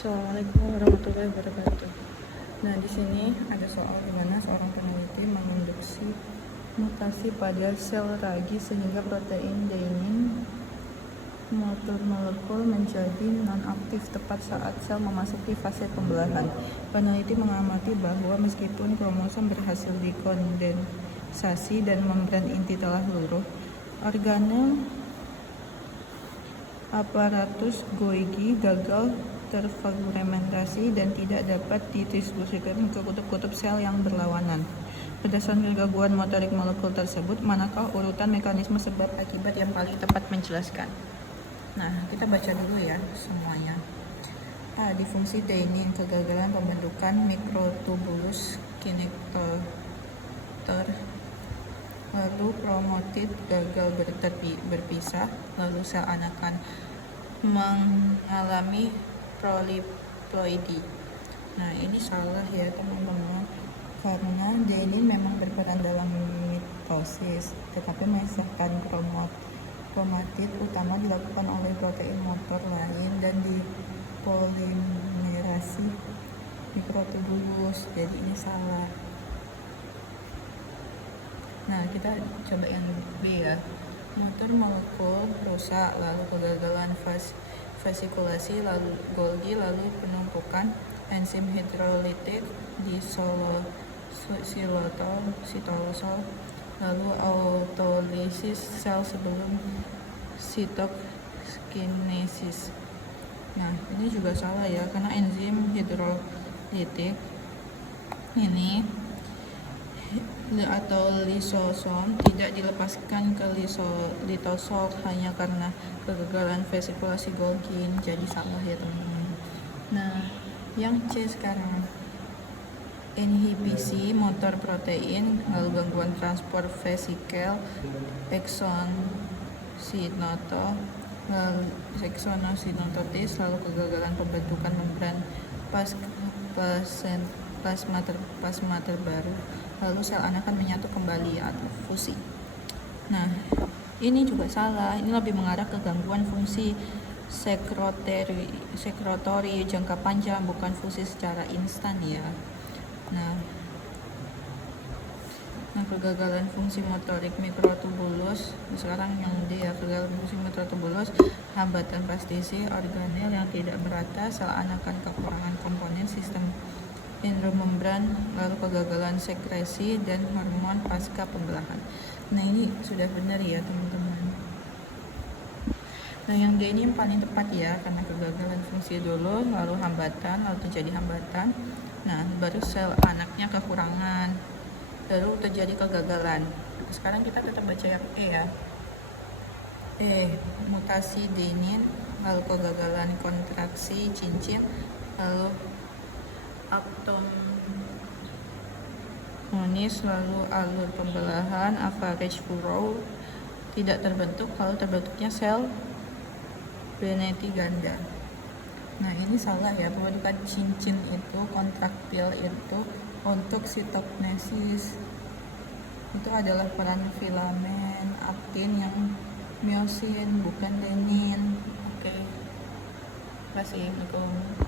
Assalamualaikum warahmatullahi wabarakatuh. Nah, di sini ada soal di mana seorang peneliti menginduksi mutasi pada sel ragi sehingga protein dynein molekul menjadi non-aktif tepat saat sel memasuki fase pembelahan. Peneliti mengamati bahwa meskipun kromosom berhasil dikondensasi dan membran inti telah luruh, organel aparatus Golgi gagal terfragmentasi dan tidak dapat didistribusikan ke kutub-kutub sel yang berlawanan. Berdasarkan gangguan motorik molekul tersebut, manakah urutan mekanisme sebab akibat yang paling tepat menjelaskan? Nah, kita baca dulu ya semuanya. A. Difungsi dynein, kegagalan pembentukan mikrotubulus kinetoter. Lalu kromatid gagal berpisah, lalu sel anakan mengalami proliploidi. Nah, ini salah ya teman-teman, karena dynein memang berperan dalam mitosis, tetapi mengisahkan kromatid utama dilakukan oleh protein motor lain dan dipolimerasi mikrotubulus, jadi ini salah. Nah, kita coba yang B ya. Motor molekul rusak, lalu kegagalan vesikulasi, lalu Golgi, lalu penumpukan enzim hidrolitik di sitosol, lalu autolisis sel sebelum sitokinesis. Nah, ini juga salah ya, karena enzim hidrolitik ini atau lisosom tidak dilepaskan ke litosol hanya karena kegagalan vesikulasi Golgi, jadi salah ya teman-teman. Nah, yang C sekarang, inhibisi motor protein, lalu gangguan transport vesikel, eksonosinototis, lalu kegagalan pembentukan membran plasma terbaru, lalu sel anakan menyatu kembali atau fusi. Nah, ini juga salah, ini lebih mengarah ke gangguan fungsi sekretori jangka panjang, bukan fusi secara instan ya. Nah, kegagalan fungsi motorik mikrotubulus, sekarang yang D ya, kegagalan fungsi mikrotubulus, hambatan plastisi organel yang tidak merata, sel anakan kekurangan komponen sistem intramembran, lalu kegagalan sekresi dan hormon pasca pembelahan. Nah, ini sudah benar ya teman-teman. Nah, yang D ini yang paling tepat ya, karena kegagalan fungsi dulu, lalu hambatan, lalu terjadi hambatan. Nah, baru sel anaknya kekurangan, lalu terjadi kegagalan. Sekarang kita tetap baca yang E ya. Mutasi dynein, lalu kegagalan kontraksi cincin, lalu aptomonis, lalu alur pembelahan average furrow tidak terbentuk, lalu terbentuknya sel Bennett ganda. Nah, ini salah ya, pembentukan cincin itu, kontraktil itu untuk sitokinesis itu adalah peran filamen aktin yang miosin, bukan dynein. Oke. Terima kasih.